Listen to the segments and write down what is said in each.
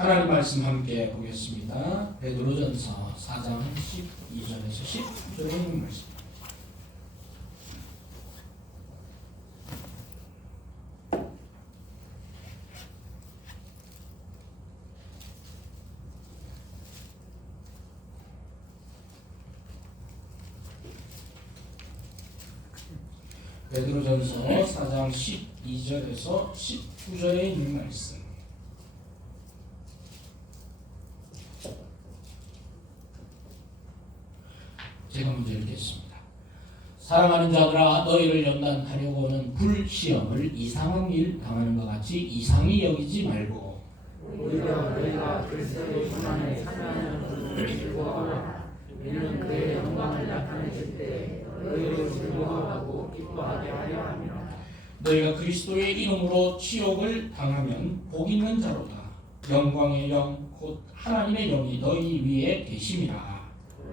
하나님 말씀 함께 보겠습니다. 베드로전서 4장 12절에서 19절에 있는 말씀. 베드로전서 4장 12절에서 19절에 있는 말씀. 제가 먼저 읽겠습니다. 사랑하는 자들아, 너희를 연단하려고는 불시험을 이상한 일 당하는 것 같이 이상히 여기지 말고 오히려 너희가 그리스도의 고난에 참여하는 것을 즐거워하라. 이는 그의 영광을 나타내실 때 너희를 즐거워하고 기뻐하게 하려 함이라. 너희가 그리스도의 이름으로 치욕을 당하면 복 있는 자로다. 영광의 영 곧 하나님의 영이 너희 위에 계심이라.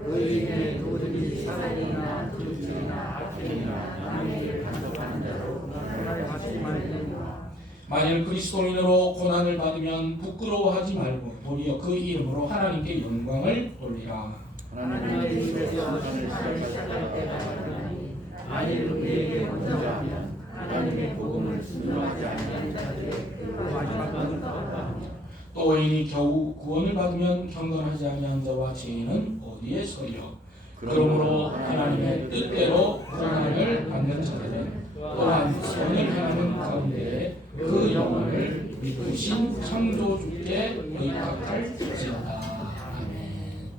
너희에게 모든이 사단이나 둘이나 악행이나 남의 일을 간섭하는 자로 생각하지 말지니라. 만일 그리스도인으로 고난을 받으면 부끄러워하지 말고 도리어 그 이름으로 하나님께 영광을 돌리라. 하나님의 집에서 심판을 시작할 때가 이르니 만일 우리에게 먼저 하면 하나님의 복음을 순종하지 않는 자들의 그 마지막은 떠올라. 또 의인이 겨우 구원을 받으면 경건하지 아니한 자와 죄인은 어디에 서려. 그러므로 하나님의 뜻대로 고난을 받는 자들은 또한 선을 행하는 가운데 그 영혼을 이끄신 창조주께 의탁할지어다. 아멘.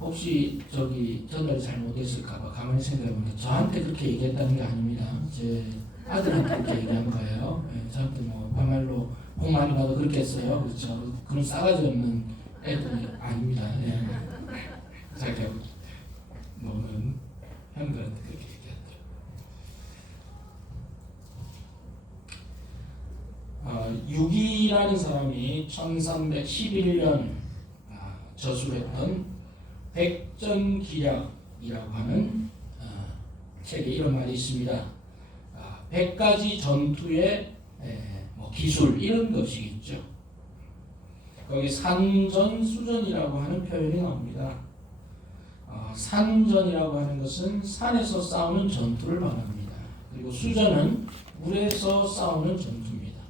혹시 전달이 잘못됐을까봐 가만히 생각해보니까 저한테 그렇게 얘기했다는 게 아닙니다. 제 아들한테 그렇게 얘기한 거예요. 예, 저한테 뭐 반말로 복 많이 받아 그렇게 했어요. 그렇죠. 그런 싸가지 없는 애들이 아닙니다. 예. 자기가 노는 형들한테 그렇게 얘기했죠. 유기라는 사람이 1311년 저술했던 백전기략이라고 하는 책에 이런 말이 있습니다. 100가지 전투의 기술 이런 것이 있죠. 거기 산전수전이라고 하는 표현이 나옵니다. 산전이라고 하는 것은 산에서 싸우는 전투를 말합니다. 그리고 수전은 물에서 싸우는 전투입니다.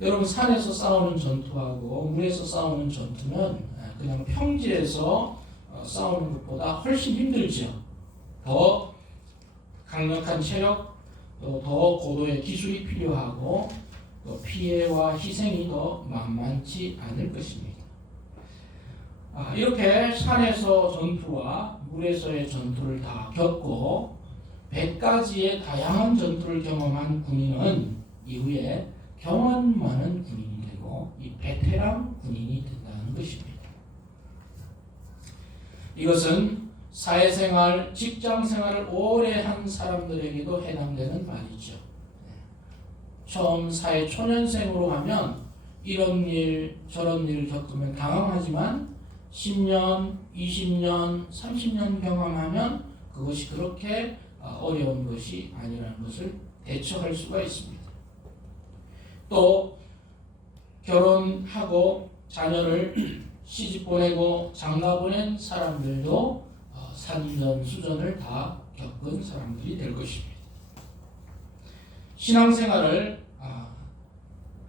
여러분, 산에서 싸우는 전투하고 물에서 싸우는 전투는 그냥 평지에서 싸우는 것보다 훨씬 힘들죠. 더 강력한 체력, 또 더 고도의 기술이 필요하고 또 피해와 희생이 더 만만치 않을 것입니다. 이렇게 산에서 전투와 물에서의 전투를 다 겪고 100가지의 다양한 전투를 경험한 군인은 이후에 경험 많은 군인이 되고 이 베테랑 군인이 된다는 것입니다. 이것은 사회생활, 직장생활을 오래 한 사람들에게도 해당되는 말이죠. 처음 사회 초년생으로 하면 이런 일, 저런 일을 겪으면 당황하지만 10년, 20년, 30년 경험하면 그것이 그렇게 어려운 것이 아니라는 것을 대처할 수가 있습니다. 또 결혼하고 자녀를 시집 보내고 장가 보낸 사람들도 산전수전을 다 겪은 사람들이 될 것입니다. 신앙생활을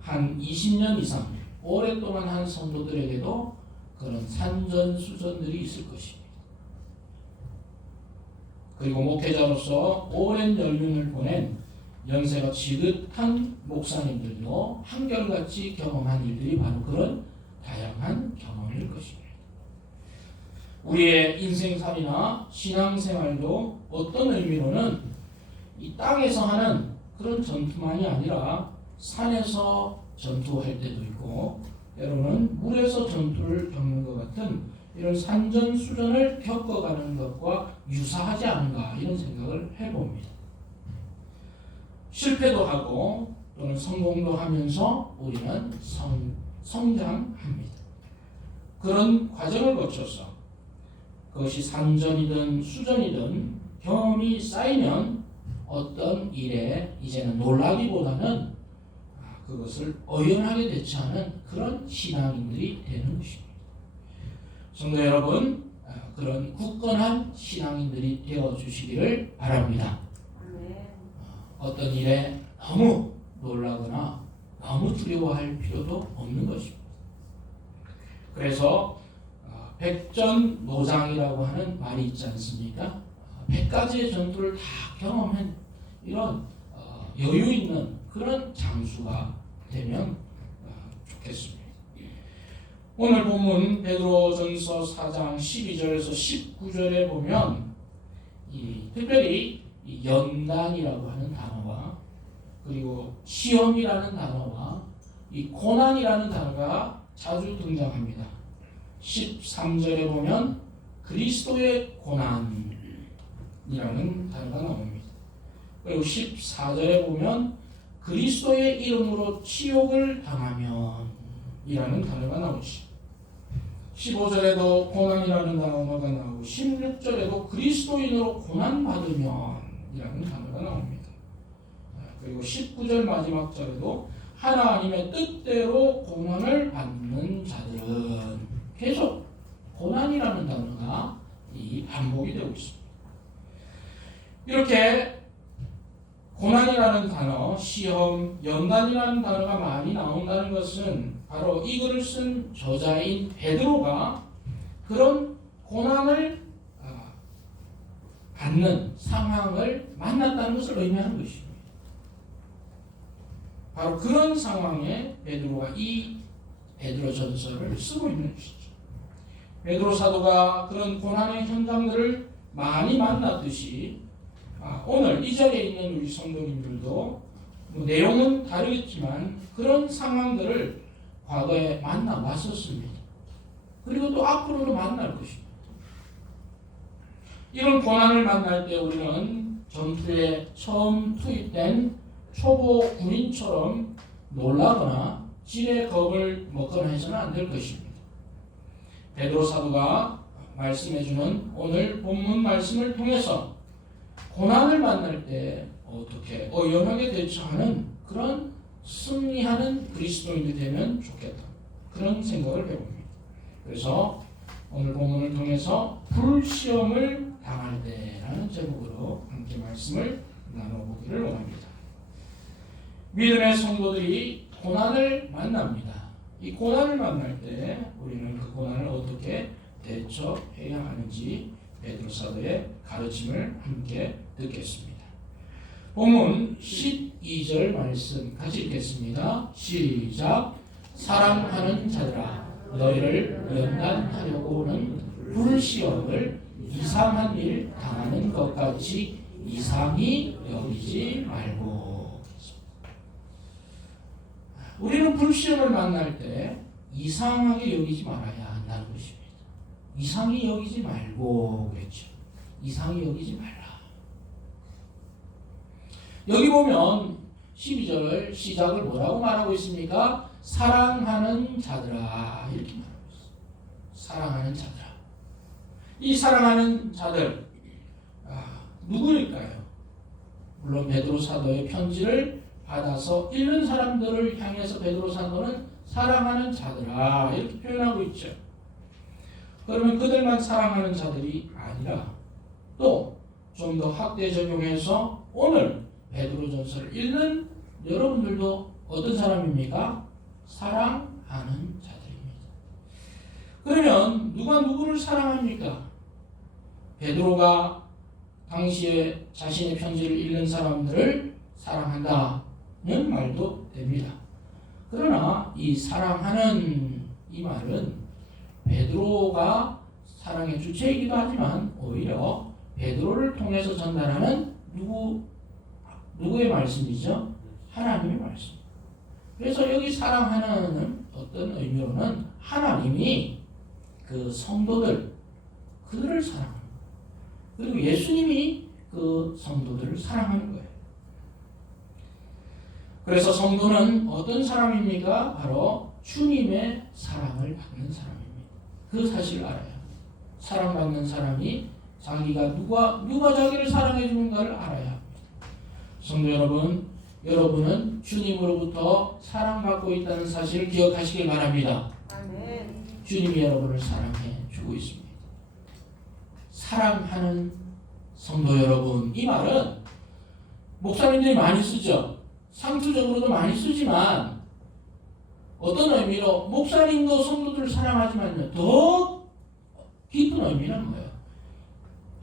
한 20년 이상 오랫동안 한 성도들에게도 그런 산전수전들이 있을 것입니다. 그리고 목회자로서 오랜 연륜을 보낸 연세가 지긋한 목사님들도 한결같이 경험한 일들이 바로 그런 다양한 경험일 것입니다. 우리의 인생살이나 신앙생활도 어떤 의미로는 이 땅에서 하는 그런 전투만이 아니라 산에서 전투할 때도 있고 때로는 물에서 전투를 겪는 것 같은 이런 산전수전을 겪어가는 것과 유사하지 않은가 이런 생각을 해봅니다. 실패도 하고 또는 성공도 하면서 우리는 성장합니다. 그런 과정을 거쳐서 그것이 산전이든 수전이든 경험이 쌓이면 어떤 일에 이제는 놀라기보다는 그것을 의연하게 대처하는 그런 신앙인들이 되는 것입니다. 성도 여러분, 그런 굳건한 신앙인들이 되어주시기를 바랍니다. 어떤 일에 너무 놀라거나 너무 두려워할 필요도 없는 것입니다. 그래서 백전노장이라고 하는 말이 있지 않습니까? 100가지의 전투를 다 경험한 이런 여유 있는 그런 장수가 되면 좋겠습니다. 오늘 본문 베드로전서 4장 12절에서 19절에 보면 특별히 이 연단이라고 하는 단어와 그리고 시험이라는 단어와 이 고난이라는 단어가 자주 등장합니다. 13절에 보면 그리스도의 고난이라는 단어가 나옵니다. 그리고 14절에 보면 그리스도의 이름으로 치욕을 당하면 이라는 단어가 나오죠. 15절에도 고난이라는 단어가 나오고 16절에도 그리스도인으로 고난받으면 이라는 단어가 나옵니다. 그리고 19절 마지막 절에도 하나님의 뜻대로 고난을 받는 자들은 계속 고난이라는 단어가 반복이 되고 있습니다. 이렇게 고난이라는 단어, 시험, 연단이라는 단어가 많이 나온다는 것은 바로 이 글을 쓴 저자인 베드로가 그런 고난을 받는 상황을 만났다는 것을 의미하는 것입니다. 바로 그런 상황에 베드로가 이 베드로전서를 쓰고 있는 것이죠. 베드로 사도가 그런 고난의 현장들을 많이 만났듯이 오늘 이 자리에 있는 우리 성도님들도 내용은 다르겠지만 그런 상황들을 과거에 만나왔었습니다. 그리고 또 앞으로도 만날 것입니다. 이런 고난을 만날 때 우리는 전투에 처음 투입된 초보 군인처럼 놀라거나 지레 겁을 먹거나 해서는 안 될 것입니다. 베드로 사도가 말씀해주는 오늘 본문 말씀을 통해서 고난을 만날 때 어떻게 의연하게 대처하는 그런 승리하는 그리스도인이 되면 좋겠다. 그런 생각을 해봅니다. 그래서 오늘 본문을 통해서 불시험을 당할 때라는 제목으로 함께 말씀을 나눠보기를 원합니다. 믿음의 성도들이 고난을 만납니다. 이 고난을 만날 때 우리는 그 고난을 어떻게 대처해야 하는지 베드로 사도의 가르침을 함께 듣겠습니다. 본문 12절 말씀 같이 읽겠습니다. 시작. 사랑하는 자들아 너희를 연단하려고는 불시험을 이상한 일 당하는 것 같이 이상히 여기지 말고. 우리는 불시험을 만날 때 이상하게 여기지 말아야 한다는 것입니다. 이상히 여기지 말고 그랬죠. 이상히 여기지 말라. 여기 보면 12절 시작을 뭐라고 말하고 있습니까? 사랑하는 자들아 이렇게 말하고 있어요. 사랑하는 자들아. 이 사랑하는 자들 누구일까요? 물론 베드로 사도의 편지를 받아서 읽는 사람들을 향해서 베드로 사도는 사랑하는 자들아 이렇게 표현하고 있죠. 그러면 그들만 사랑하는 자들이 아니라 또 좀 더 확대 적용해서 오늘 베드로전서를 읽는 여러분들도 어떤 사람입니까? 사랑하는 자들입니다. 그러면 누가 누구를 사랑합니까? 베드로가 당시에 자신의 편지를 읽는 사람들을 사랑한다는 말도 됩니다. 그러나 이 사랑하는 이 말은 베드로가 사랑의 주체이기도 하지만 오히려 베드로를 통해서 전달하는 누구의 말씀이죠? 하나님의 말씀. 그래서 여기 사랑하는 어떤 의미로는 하나님이 그 성도들 그들을 사랑합니다. 그리고 예수님이 그 성도들을 사랑하는 거예요. 그래서 성도는 어떤 사람입니까? 바로 주님의 사랑을 받는 사람입니다. 그 사실을 알아야 합니다. 사랑받는 사람이 자기가 누가 자기를 사랑해 주는가를 알아야 합니다. 성도 여러분, 여러분은 주님으로부터 사랑받고 있다는 사실을 기억하시길 바랍니다. 아멘. 주님이 여러분을 사랑해 주고 있습니다. 사랑하는 성도 여러분, 이 말은 목사님들이 많이 쓰죠. 상투적으로도 많이 쓰지만 어떤 의미로 목사님도 성도들을 사랑하지만요, 더 깊은 의미는 뭐예요?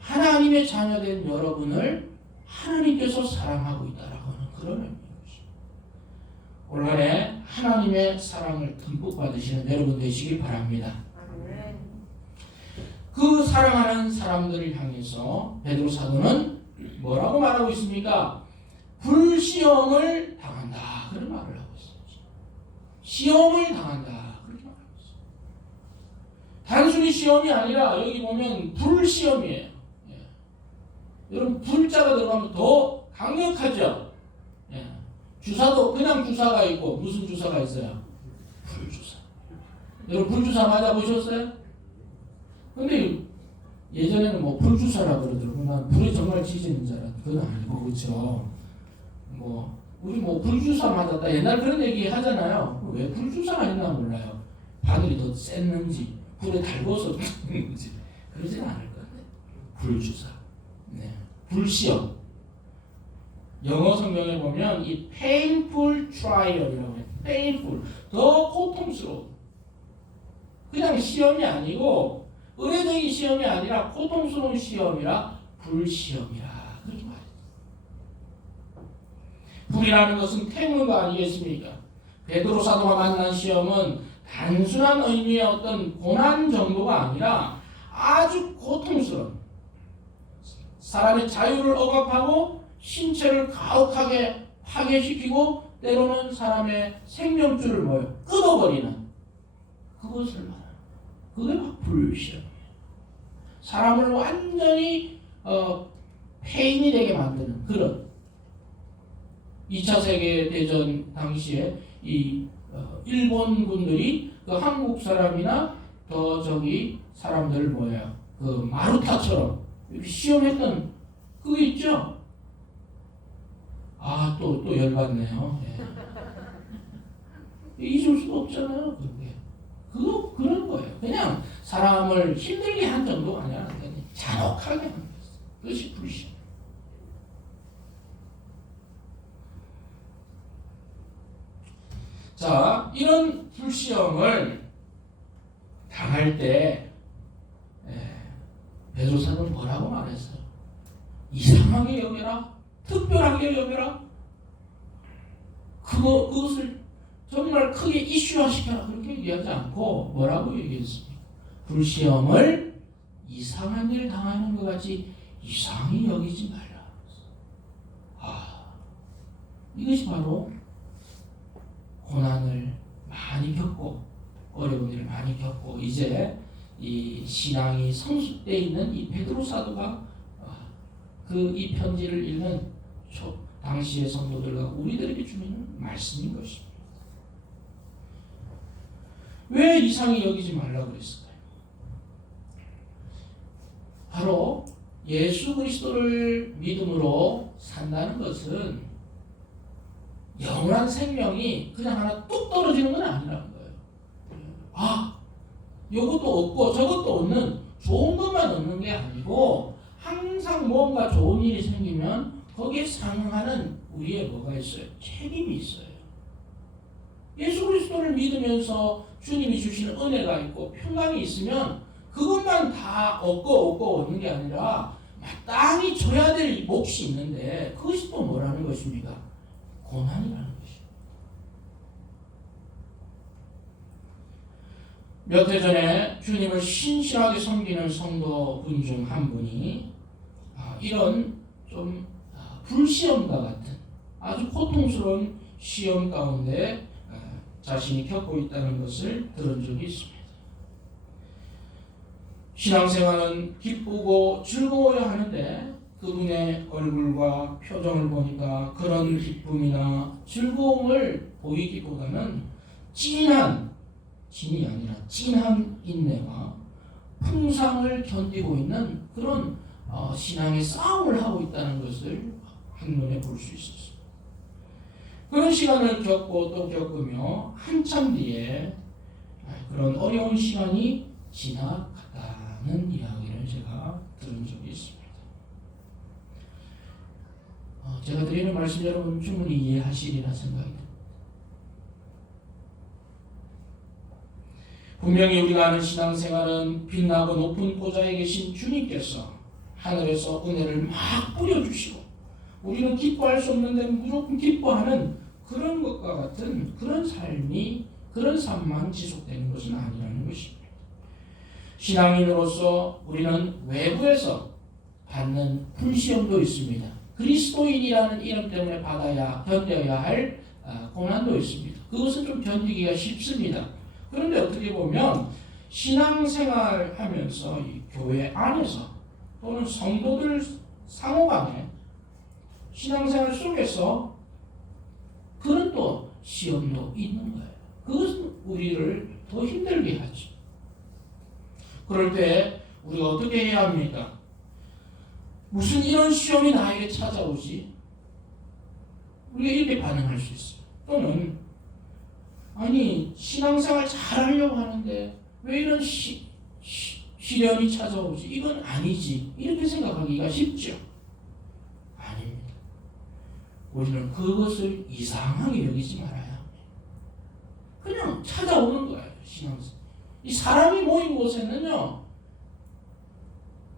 하나님의 자녀된 여러분을 하나님께서 사랑하고 있다라고 하는 그런 의미인 것입니다. 올 한해 하나님의 사랑을 듬뿍 받으시는 여러분 되시길 바랍니다. 아멘. 그 사랑하는 사람들을 향해서 베드로 사도는 뭐라고 말하고 있습니까? 불시험을 당한다, 그런 말을 하고 있습니다. 시험을 당한다, 그렇게 말하고 있습니다. 단순히 시험이 아니라 여기 보면 불시험이에요. 예. 여러분, 불자가 들어가면 더 강력하죠. 예. 주사도 그냥 주사가 있고 무슨 주사가 있어요? 불주사. 여러분, 불주사 맞아보셨어요? 근데 예전에는 뭐 불주사라고 그러더라고. 난 불에 정말 지지는 줄 알았는데 그건 아니고, 그렇죠. 우리 불주사 맞았다, 옛날 그런 얘기 하잖아요. 왜 불주사가 있나 몰라요. 바늘이 더 셌는지 불에 달궈서 그런지 그러진 않을 건데. 불주사, 네, 불시험. 영어 성경에 보면 이 painful trial이라고 해요. painful, 더 고통스러운. 그냥 시험이 아니고 의례적인 시험이 아니라 고통스러운 시험이라 불시험이라, 그렇게 말해요. 불이라는 것은 태우는 거 아니겠습니까? 베드로 사도가 만난 시험은 단순한 의미의 어떤 고난 정도가 아니라 아주 고통스러운, 사람의 자유를 억압하고 신체를 가혹하게 파괴시키고 때로는 사람의 생명줄을 끊어버리는 그것을 말하는, 그게 막 불시험이에요. 사람을 완전히 폐인이 되게 만드는 그런 2차 세계대전 당시에 이 일본군들이 그 한국 사람이나 더 저기 사람들 그 마루타처럼 시험했던 그거 있죠? 또 열받네요. 예. 잊을 수가 없잖아요. 그런 거예요. 그냥 사람을 힘들게 한 정도가 아니라 그냥 잔혹하게 한 거예요. 그것이 불시험. 자, 이런 불시험을 당할 때 베드로 사도는 뭐라고 말했어요? 이상하게 여겨라, 특별하게 여겨라, 그것을 정말 크게 이슈화시켜라, 그렇게 얘기하지 않고 뭐라고 얘기했습니까? 불시험을 이상한 일 당하는 것 같이 이상히 여기지 말라. 이것이 바로 고난을 많이 겪고 어려운 일을 많이 겪고 이제 이 신앙이 성숙되어 있는 이 베드로 사도가 이 편지를 읽는 당시의 성도들과 우리들에게 주는 말씀인 것입니다. 왜 이상히 여기지 말라고 그랬을까요? 바로 예수 그리스도를 믿음으로 산다는 것은 영원한 생명이 그냥 하나 뚝 떨어지는 건 아니라는 거예요. 이것도 얻고 저것도 얻는, 좋은 것만 얻는 게 아니고 항상 뭔가 좋은 일이 생기면 거기에 상응하는 우리의 뭐가 있어요? 책임이 있어요. 예수 그리스도를 믿으면서 주님이 주시는 은혜가 있고 평강이 있으면 그것만 다 얻고 얻는 게 아니라 마땅히 줘야 될 몫이 있는데 그것이 또 뭐라는 것입니까? 고난이라는 것입니다. 몇 해 전에 주님을 신실하게 섬기는 성도분 중 한 분이 이런 좀 불시험과 같은 아주 고통스러운 시험 가운데 자신이 겪고 있다는 것을 들은 적이 있습니다. 신앙생활은 기쁘고 즐거워야 하는데 그분의 얼굴과 표정을 보니까 그런 기쁨이나 즐거움을 보이기보다는 진이 아니라 찐한 인내와 풍상을 견디고 있는 그런 신앙의 싸움을 하고 있다는 것을 한눈에 볼 수 있었습니다. 그런 시간을 겪고 또 겪으며 한참 뒤에 그런 어려운 시간이 지나갔다는 이야기를 제가 들은 적이 있습니다. 제가 드리는 말씀 여러분 충분히 이해하시리라 생각이 듭니다. 분명히 우리가 아는 신앙생활은 빛나고 높은 보좌에 계신 주님께서 하늘에서 은혜를 막 뿌려주시고 우리는 기뻐할 수 없는데 무조건 기뻐하는 그런 것과 같은 그런 삶이 그런 삶만 지속되는 것은 아니라는 것입니다. 신앙인으로서 우리는 외부에서 받는 불시험도 있습니다. 그리스도인이라는 이름 때문에 견뎌야 할 고난도 있습니다. 그것은 좀 견디기가 쉽습니다. 그런데 어떻게 보면 신앙생활 하면서 이 교회 안에서 또는 성도들 상호간에 신앙생활 속에서 그런 또 시험도 있는 거예요. 그것은 우리를 더 힘들게 하죠. 그럴 때 우리가 어떻게 해야 합니까? 무슨 이런 시험이 나에게 찾아오지? 우리가 이렇게 반응할 수 있어요. 또는 아니 신앙생활 잘하려고 하는데 왜 이런 시련이 찾아오지? 이건 아니지. 이렇게 생각하기가 쉽죠. 아닙니다. 우리는 그것을 이상하게 여기지 말아야 합니다. 그냥 찾아오는 거예요. 신앙생활. 이 사람이 모인 곳에는요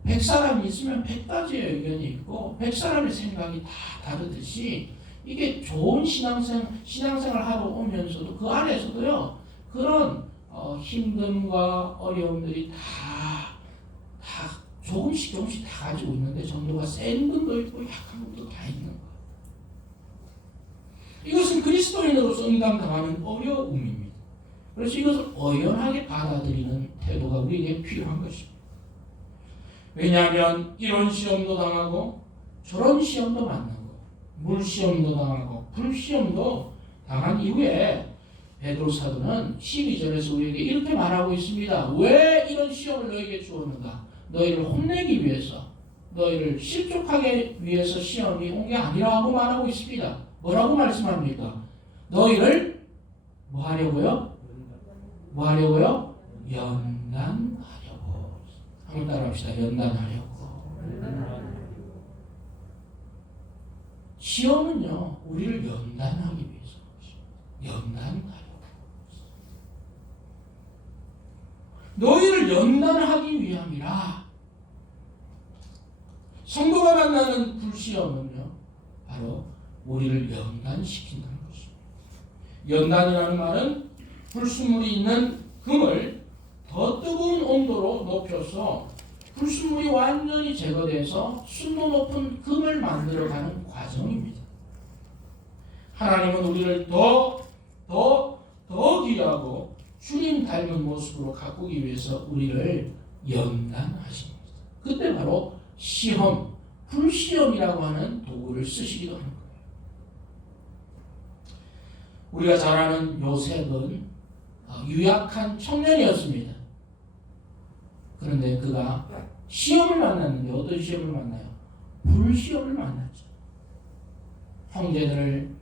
100사람이 있으면 100가지의 의견이 있고 100사람의 생각이 다 다르듯이 이게 좋은 신앙생활 하러 오면서도 그 안에서도요 그런 힘듦과 어려움들이 다 조금씩 다 가지고 있는데 정도가 센 분도 있고 약한 분도 다 있는 거예요. 이것은 그리스도인으로서 응당당하는 어려움입니다. 그래서 이것을 어연하게 받아들이는 태도가 우리에게 필요한 것입니다. 왜냐하면 이런 시험도 당하고 저런 시험도 만나고 물시험도 당하고 불시험도 당한 이후에 베드로 사도는 12절에서 우리에게 이렇게 말하고 있습니다. 왜 이런 시험을 너에게 주었는가? 너희를 혼내기 위해서, 너희를 실족하게 위해서 시험이 온 게 아니라고 말하고 있습니다. 뭐라고 말씀합니까? 너희를 뭐 하려고요? 뭐 하려고요? 연단하려고. 한번 따라합시다. 연단하려고. 시험은요, 우리를 연단하기 위해서. 연단하려고. 너희를 연단하기 위함이라. 성도가 만나는 불시험은요, 바로 우리를 연단시킨다는 것입니다. 연단이라는 말은 불순물이 있는 금을 더 뜨거운 온도로 높여서 불순물이 완전히 제거돼서 순도 높은 금을 만들어가는 과정입니다. 하나님은 우리를 더 귀하고 주님 닮은 모습으로 가꾸기 위해서 우리를 연단하십니다. 그때 바로 시험, 불시험이라고 하는 도구를 쓰시기도 합니다. 우리가 잘 아는 요셉은 유약한 청년이었습니다. 그런데 그가 시험을 만났는데 어떤 시험을 만나요? 불시험을 만났죠. 형제들을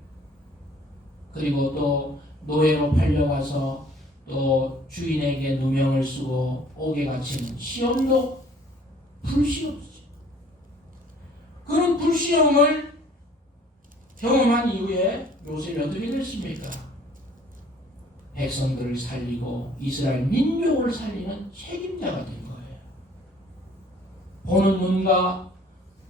그리고 또 노예로 팔려가서 또 주인에게 누명을 쓰고 옥에 갇히는 시험도 불시험이죠. 그런 불시험을 경험한 이후에 요셉이 어떻게 됐습니까? 백성들을 살리고 이스라엘 민족을 살리는 책임자가 된 거예요. 보는 눈과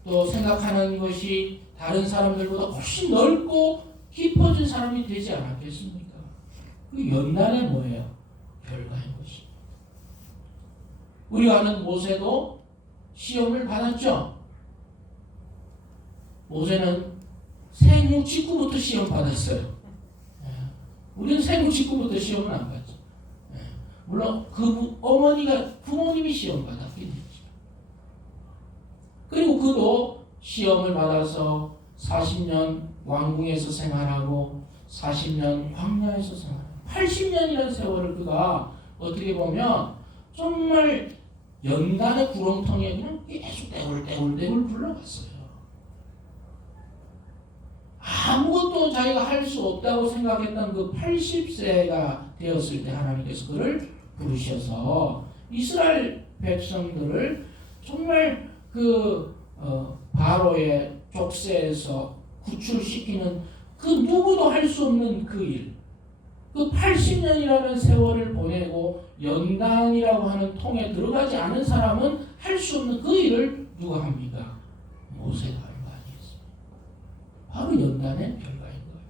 또 생각하는 것이 다른 사람들보다 훨씬 넓고 깊어진 사람이 되지 않았겠습니까? 그 연단의 뭐예요? 결과인 것입니다. 우리가 아는 모세도 시험을 받았죠. 모세는 생후 직후부터 시험 받았어요. 우리는 생후 직후부터 시험을 안 받죠. 물론 그 부모님이 시험 받았긴 했죠. 그리고 그도 시험을 받아서 40년 왕궁에서 생활하고 40년 광야에서 생활하고 80년이라는 세월을 그가 어떻게 보면 정말 연단의 구렁텅이에 그냥 계속 떼굴떼굴 굴러갔어요. 아무것도 자기가 할 수 없다고 생각했던 그 80세가 되었을 때 하나님께서 그를 부르셔서 이스라엘 백성들을 정말 바로의 족쇄에서 구출시키는 그 누구도 할 수 없는 그 일, 그 80년이라는 세월을 보내고 연단이라고 하는 통에 들어가지 않은 사람은 할 수 없는 그 일을 누가 합니까? 모세가 하는 거 아니겠습니까? 바로 연단의 결과인 거예요.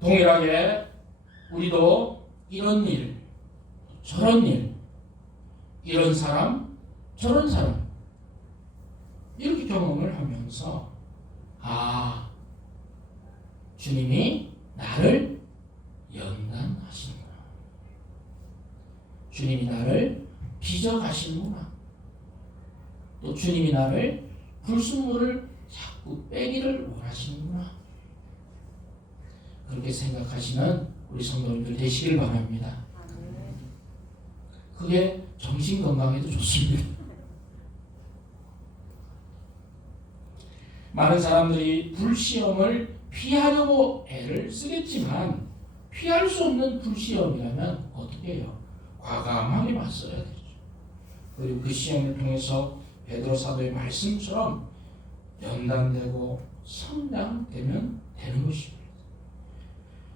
동일하게 우리도 이런 일, 저런 일, 이런 사람, 저런 사람 이렇게 경험을 하면서 주님이 나를 연단하시는구나. 주님이 나를 빚어가시는구나. 또 주님이 나를 불순물을 자꾸 빼기를 원하시는구나. 그렇게 생각하시는 우리 성도님들 되시길 바랍니다. 그게 정신 건강에도 좋습니다. 많은 사람들이 불시험을 피하려고 애를 쓰겠지만 피할 수 없는 불시험이라면 어떻게 해요? 과감하게 맞서야 되죠. 그리고 그 시험을 통해서 베드로 사도의 말씀처럼 연단되고 성장되면 되는 것입니다.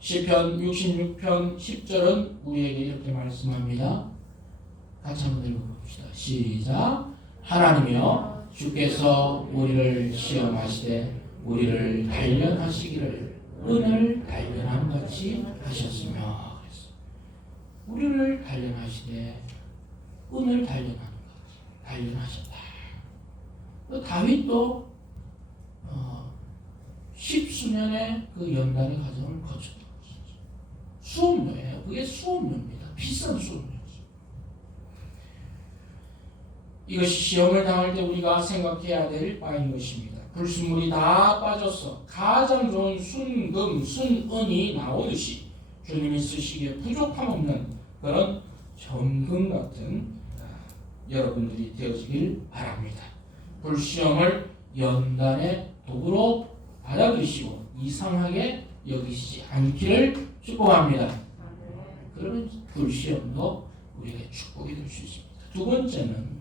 시편 66편 10절은 우리에게 이렇게 말씀합니다. 같이 한번 읽어봅시다. 시작. 하나님이여 주께서 우리를 시험하시되 우리를 단련하시기를 은을 단련함 같이 하셨으며. 우리를 단련하시되 은을 단련하는 것 단련하셨다. 다윗도 10수년의 그 연단의 과정을 거쳤다. 수업료예요. 그게 수업료입니다. 비싼 수업료죠. 이것이 시험을 당할 때 우리가 생각해야 될 바인 것입니다. 불순물이 다 빠져서 가장 좋은 순금, 순은이 나오듯이 주님이 쓰시기에 부족함 없는 그런 정금 같은 여러분들이 되어지길 바랍니다. 불시험을 연단의 도구로 받아들이시고 이상하게 여기시지 않기를 축복합니다. 그러면 불시험도 우리에게 축복이 될 수 있습니다. 두 번째는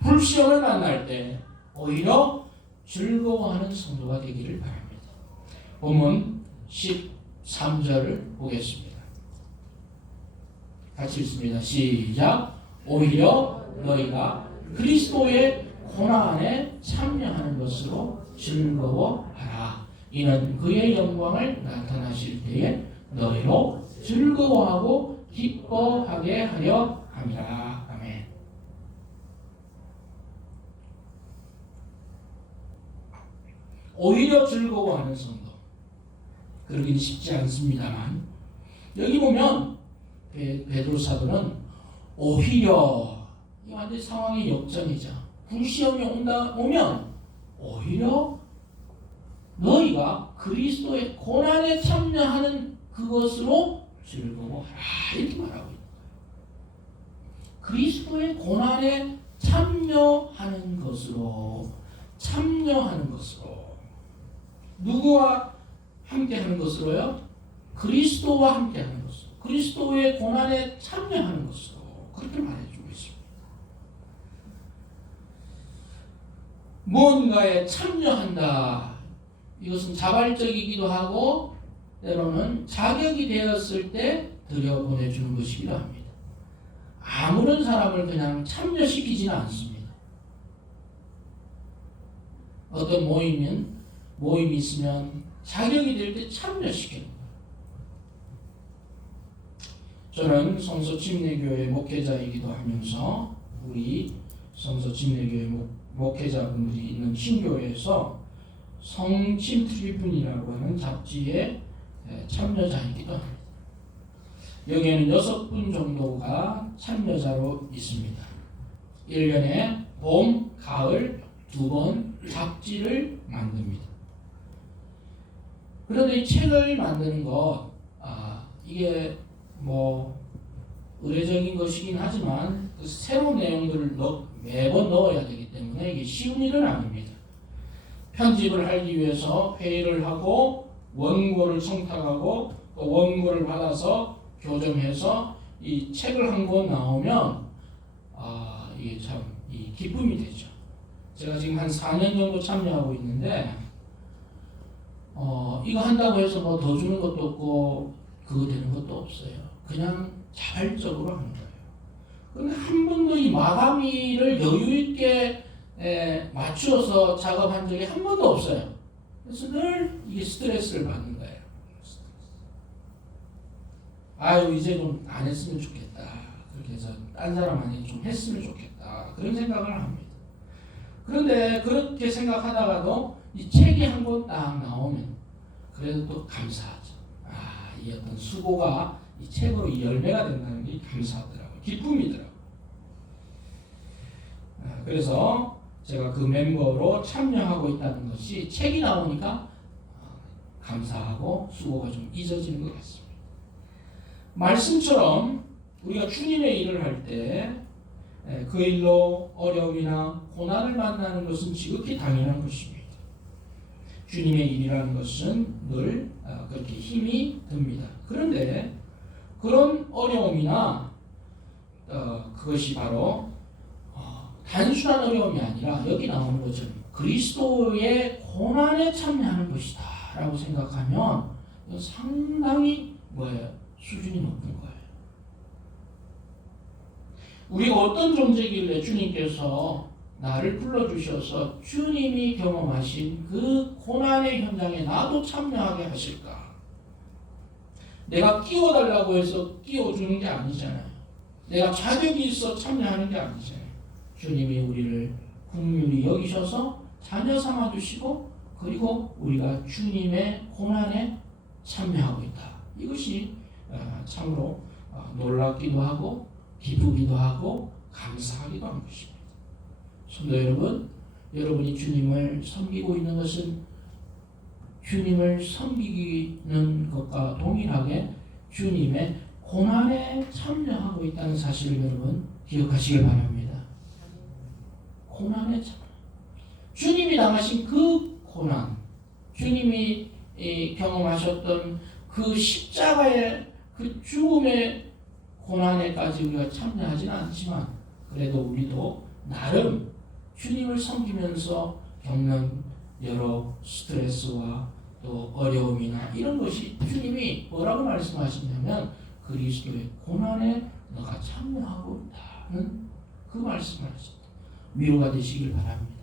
불시험을 만날 때 오히려 즐거워하는 성도가 되기를 바랍니다. 본문 13절을 보겠습니다. 같이 읽습니다. 시작. 오히려 너희가 그리스도의 고난에 참여하는 것으로 즐거워하라. 이는 그의 영광을 나타나실 때에 너희로 즐거워하고 기뻐하게 하려 함이라. 아멘. 오히려 즐거워하는 성도. 그러기는 쉽지 않습니다만 여기 보면 베드로 사도는 오히려 이 완전 상황의 역전이죠. 불시험이 오면 오히려 너희가 그리스도의 고난에 참여하는 그것으로 즐거워하라 이렇게 말하고 있는 거예요. 그리스도의 고난에 참여하는 것으로 누구와 함께하는 것으로요? 그리스도와 함께하는 것으로 그리스도의 고난에 참여하는 것으로 그렇게 말해주고 있습니다. 무언가에 참여한다. 이것은 자발적이기도 하고 때로는 자격이 되었을 때 들여보내주는 것이기도 합니다. 아무런 사람을 그냥 참여시키지는 않습니다. 어떤 모임이 있으면 자격이 될 때 참여시키는 거예요. 저는 성서침례교회 목회자이기도 하면서 우리 성서침례교회 목회자분들이 있는 신교회에서 성침 트리뷴이라고 하는 잡지에 참여자이기도 합니다. 여기에는 6분 정도가 참여자로 있습니다. 1년에 봄, 가을 2번 잡지를 만듭니다. 그런데 이 책을 만드는 것, 이게 의례적인 것이긴 하지만 그 새로운 내용들을 매번 넣어야 되기 때문에 이게 쉬운 일은 아닙니다. 편집을 하기 위해서 회의를 하고 원고를 청탁하고 또 원고를 받아서 교정해서 이 책을 한 권 나오면 이게 참 이 기쁨이 되죠. 제가 지금 한 4년 정도 참여하고 있는데 이거 한다고 해서 뭐 더 주는 것도 없고 그거 되는 것도 없어요. 그냥 자발적으로 하는 거예요. 근데 한 번도 이 마감일을 여유 있게 맞추어서 작업한 적이 한 번도 없어요. 그래서 늘 이게 스트레스를 받는 거예요. 아유 이제 좀 안 했으면 좋겠다. 그렇게 해서 딴 사람한테 좀 했으면 좋겠다. 그런 생각을 합니다. 그런데 그렇게 생각하다가도 이 책이 한 권 딱 나오면 그래도 또 감사하죠. 이 어떤 수고가 이 책으로 열매가 된다는 게 감사하더라고요. 기쁨이더라고요. 그래서 제가 그 멤버로 참여하고 있다는 것이 책이 나오니까 감사하고 수고가 좀 잊어지는 것 같습니다. 말씀처럼 우리가 주님의 일을 할 때 그 일로 어려움이나 고난을 만나는 것은 지극히 당연한 것입니다. 주님의 일이라는 것은 늘 그렇게 힘이 듭니다. 그런데 그런 어려움이나 그것이 바로 단순한 어려움이 아니라 여기 나오는 것처럼 그리스도의 고난에 참여하는 것이다 라고 생각하면 상당히 수준이 높은 거예요. 우리가 어떤 존재길래 주님께서 나를 불러주셔서 주님이 경험하신 그 고난의 현장에 나도 참여하게 하실까? 내가 끼워달라고 해서 끼워주는 게 아니잖아요. 내가 자격이 있어 참여하는 게 아니잖아요. 주님이 우리를 긍휼히 여기셔서 자녀 삼아주시고 그리고 우리가 주님의 고난에 참여하고 있다. 이것이 참으로 놀랍기도 하고 기쁘기도 하고 감사하기도 한 것입니다. 성도 여러분, 여러분이 주님을 섬기고 있는 것은 주님을 섬기는 것과 동일하게 주님의 고난에 참여하고 있다는 사실을 여러분 기억하시길 바랍니다. 고난에 참여. 주님이 당하신 그 고난, 주님이 경험하셨던 그 십자가의 그 죽음의 고난에까지 우리가 참여하지는 않지만 그래도 우리도 나름 주님을 섬기면서 겪는 여러 스트레스와 또 어려움이나 이런 것이 주님이 뭐라고 말씀하시냐면 그리스도의 고난에 너가 참여하고 있다는 그 말씀을 하셨다. 위로가 되시길 바랍니다.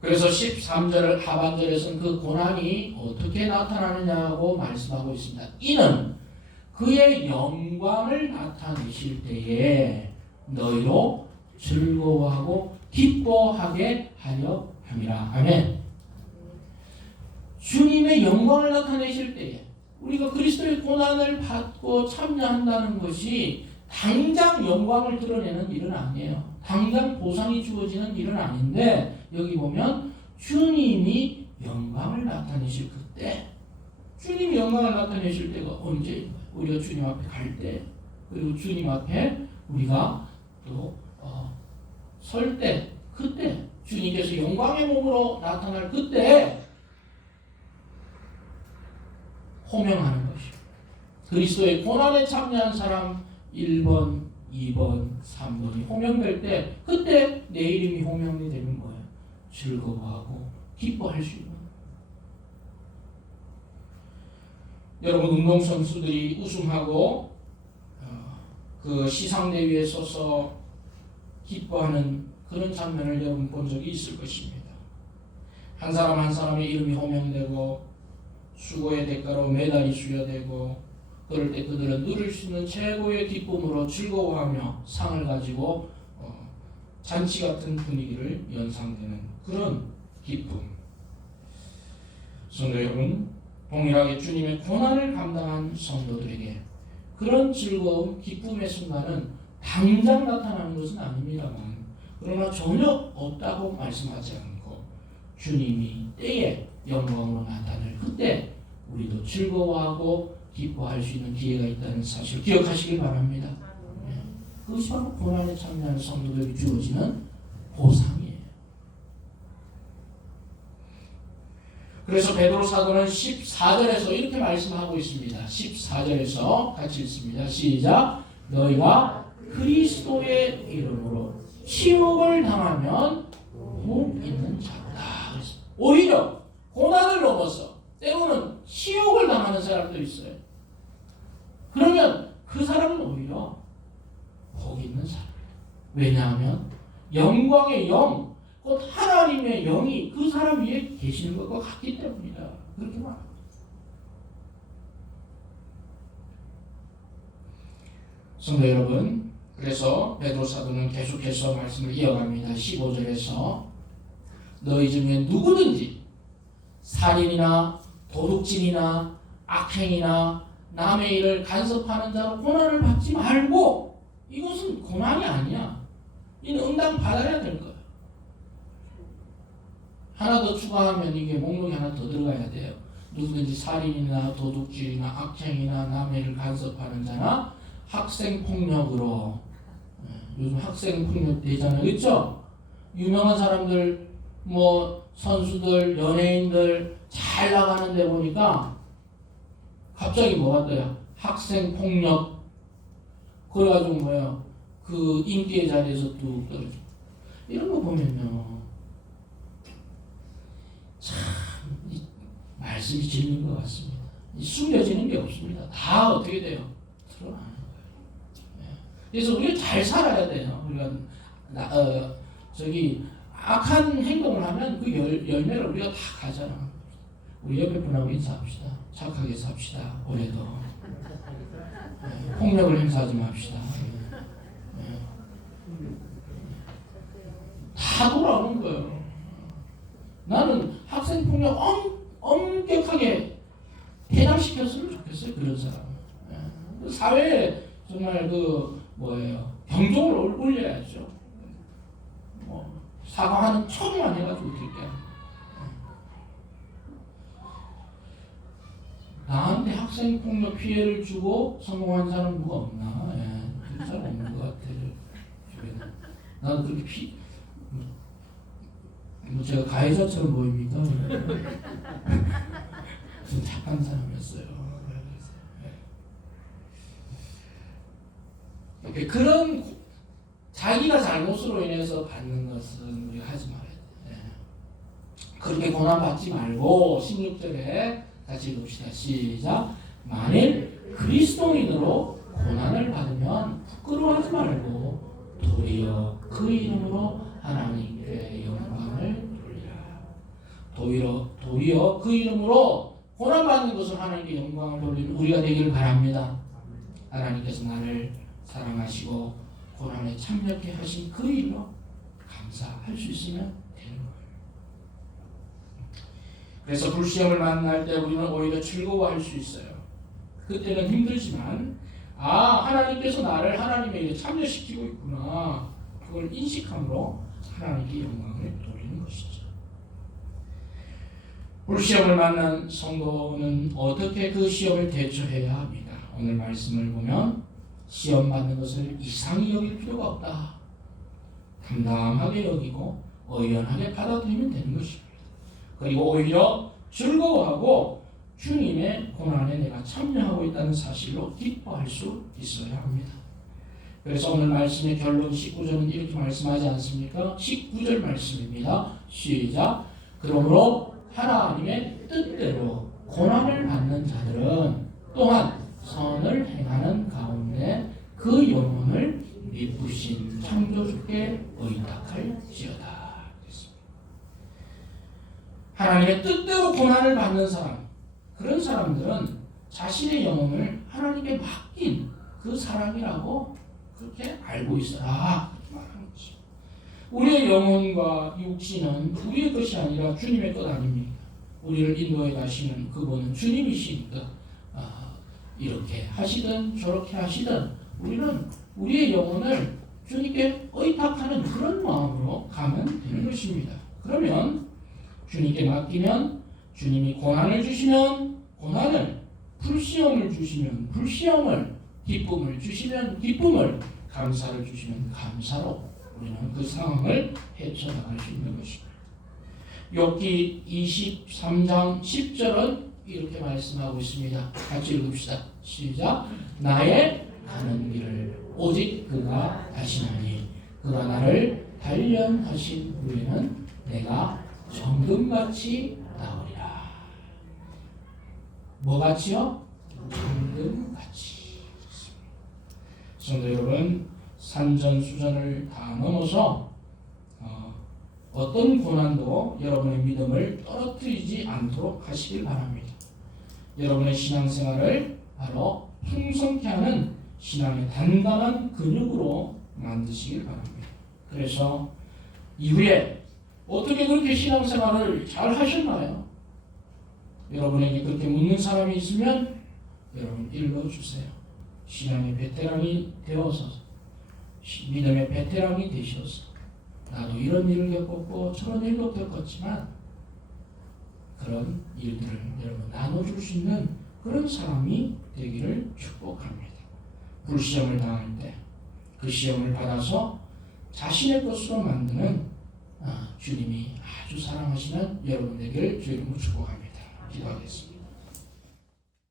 그래서 13절 하반절에서는 그 고난이 어떻게 나타나느냐고 말씀하고 있습니다. 이는 그의 영광을 나타내실 때에 너희로 즐거워하고 기뻐하게 하려 함이라. 아멘. 주님의 영광을 나타내실 때에 우리가 그리스도의 고난을 받고 참여한다는 것이 당장 영광을 드러내는 일은 아니에요. 당장 보상이 주어지는 일은 아닌데 여기 보면 주님이 영광을 나타내실 그때, 주님이 영광을 나타내실 때가 언제? 우리가 주님 앞에 갈 때, 그리고 주님 앞에 우리가 또 설 때, 그때 주님께서 영광의 몸으로 나타날 그때 호명하는 것이요. 그리스도의 고난에 참여한 사람 1번, 2번, 3번이 호명될 때 그때 내 이름이 호명이 되는 거예요. 즐거워하고 기뻐할 수 있는. 여러분 운동선수들이 우승하고 그 시상대 위에 서서 기뻐하는 그런 장면을 여러분 본 적이 있을 것입니다. 한 사람 한 사람의 이름이 호명되고 수고의 대가로 메달이 수여되고 그럴 때 그들은 누릴 수 있는 최고의 기쁨으로 즐거워하며 상을 가지고 잔치 같은 분위기를 연상되는 그런 기쁨. 성도 여러분, 동일하게 주님의 고난을 감당한 성도들에게 그런 즐거움, 기쁨의 순간은 당장 나타나는 것은 아닙니다만 그러나 전혀 없다고 말씀하지 않고 주님이 때에 영광으로 나타날 그때 우리도 즐거워하고 기뻐할 수 있는 기회가 있다는 사실 기억하시길 바랍니다. 그것이 바로 고난에 참여하는 성도들에게 주어지는 보상이에요. 그래서 베드로 사도는 14절에서 이렇게 말씀하고 있습니다. 14절에서 같이 읽습니다. 시작. 너희가 그리스도의 이름으로 치욕을 당하면 복 있는 자로다. 오히려 고난을 넘어서 때로는 치욕을 당하는 사람도 있어요. 그러면 그 사람은 오히려 복 있는 사람이에요. 왜냐하면 영광의 영, 곧 하나님의 영이 그 사람 위에 계시는 것과 같기 때문이다. 그렇게 말합니다. 성도 여러분, 그래서 베드로 사도는 계속해서 말씀을 이어갑니다. 15절에서 너희 중에 누구든지 살인이나 도둑질이나 악행이나 남의 일을 간섭하는 자로 고난을 받지 말고, 이것은 고난이 아니야. 이는 응당 받아야 될 거야. 하나 더 추가하면 이게 목록이 하나 더 들어가야 돼요. 누구든지 살인이나 도둑질이나 악행이나 남의 일을 간섭하는 자나 학생폭력으로, 요즘 학생폭력 되잖아요. 그렇죠? 유명한 사람들, 뭐 선수들, 연예인들 잘 나가는 데 보니까 갑자기 뭐가 떠요? 학생폭력. 그래가지고 뭐야? 그 인기의 자리에서 뚝 떨어져. 이런 거 보면요, 참 말씀이 질린 것 같습니다. 숨겨지는 게 없습니다. 다 어떻게 돼요? 드러나는 거예요. 그래서 우리가 잘 살아야 돼요. 우리가 악한 행동을 하면 그 열매를 우리가 다 가잖아. 우리 옆에 분하고 인사합시다. 착하게 삽시다. 올해도 폭력을 행사하지 맙시다. 다 돌아오는 거예요. 나는 학생 폭력 엄격하게 퇴장시켰으면 좋겠어요. 그런 사람. 사회에 정말 경종을 올려야죠. 사과하는 척만 해가지고 어떻게 나한테 학생 폭력 피해를 주고 성공한 사람 누가 없나? 그런 사람 없는 것 같아요. 나도 그렇게 제가 가해자처럼 보입니까? 좀 착한 사람이었어요. 그런 자기가 잘못으로 인해서 받는 것은 우리가 하지 말아야 돼. 그렇게 고난 받지 말고 16절에 같이 읽읍시다. 시작. 만일 그리스도인으로 고난을 받으면 부끄러워하지 말고 도리어 그 이름으로 하나님께 영광을 돌리라. 도리어 그 이름으로 고난받는 것을 하나님께 영광을 돌리는 우리가 되기를 바랍니다. 하나님께서 나를 사랑하시고 고난에 참여케 하신 그 일로 감사할 수 있으면 되는 거예요. 그래서 불시험을 만날 때 우리는 오히려 즐거워할 수 있어요. 그때는 힘들지만 하나님께서 나를 하나님의 일에 참여시키고 있구나, 그걸 인식함으로 하나님께 영광을 돌리는 것이죠. 불시험을 만난 성도는 어떻게 그 시험을 대처해야 합니까? 오늘 말씀을 보면 시험 받는 것을 이상히 여길 필요가 없다. 담담하게 여기고 의연하게 받아들이면 되는 것입니다. 그리고 오히려 즐거워하고 주님의 고난에 내가 참여하고 있다는 사실로 기뻐할 수 있어야 합니다. 그래서 오늘 말씀의 결론 19절은 이렇게 말씀하지 않습니까? 19절 말씀입니다. 시작. 그러므로 하나님의 뜻대로 고난을 받는 자들은 또한 선을 행하는 가운데 그 영혼을 미쁘신 창조주께 의탁할지어다. 하나님의 뜻대로 고난을 받는 사람, 그런 사람들은 자신의 영혼을 하나님께 맡긴 그 사람이라고 그렇게 알고 있어라. 말하는 거죠. 우리의 영혼과 육신은 우리의 것이 아니라 주님의 것 아닙니까? 우리를 인도해 가시는 그분은 주님이시니까 이렇게 하시든 저렇게 하시든 우리는 우리의 영혼을 주님께 의탁하는 그런 마음으로 가면 되는 것입니다. 그러면 주님께 맡기면 주님이 고난을 주시면 고난을, 불시험을 주시면 불시험을, 기쁨을 주시면 기쁨을 감사를 주시는 감사로 우리는 그 상황을 헤쳐나갈 수 있는 것입니다. 욥기 23장 10절은 이렇게 말씀하고 있습니다. 같이 읽읍시다. 시작. 나의 가는 길을 오직 그가 아시나니 그가 나를 단련하신 후에는 내가 정금같이 나오리라. 뭐같이요? 정금같이. 성도 여러분, 산전수전을 다 넘어서 어떤 고난도 여러분의 믿음을 떨어뜨리지 않도록 하시길 바랍니다. 여러분의 신앙생활을 바로 풍성케 하는 신앙의 단단한 근육으로 만드시길 바랍니다. 그래서 이후에 어떻게 그렇게 신앙생활을 잘 하셨나요? 여러분에게 그렇게 묻는 사람이 있으면 여러분 일러주세요. 신앙의 베테랑이 되어서 믿음의 베테랑이 되셔서 나도 이런 일을 겪었고 저런 일도 겪었지만 그런 일들을 여러분 나눠줄 수 있는 그런 사람이 되기를 축복합니다. 불시험을 당할 때 그 시험을 받아서 자신의 것으로 만드는 주님이 아주 사랑하시는 여러분 되기를 주님으로 축복합니다. 기도하겠습니다.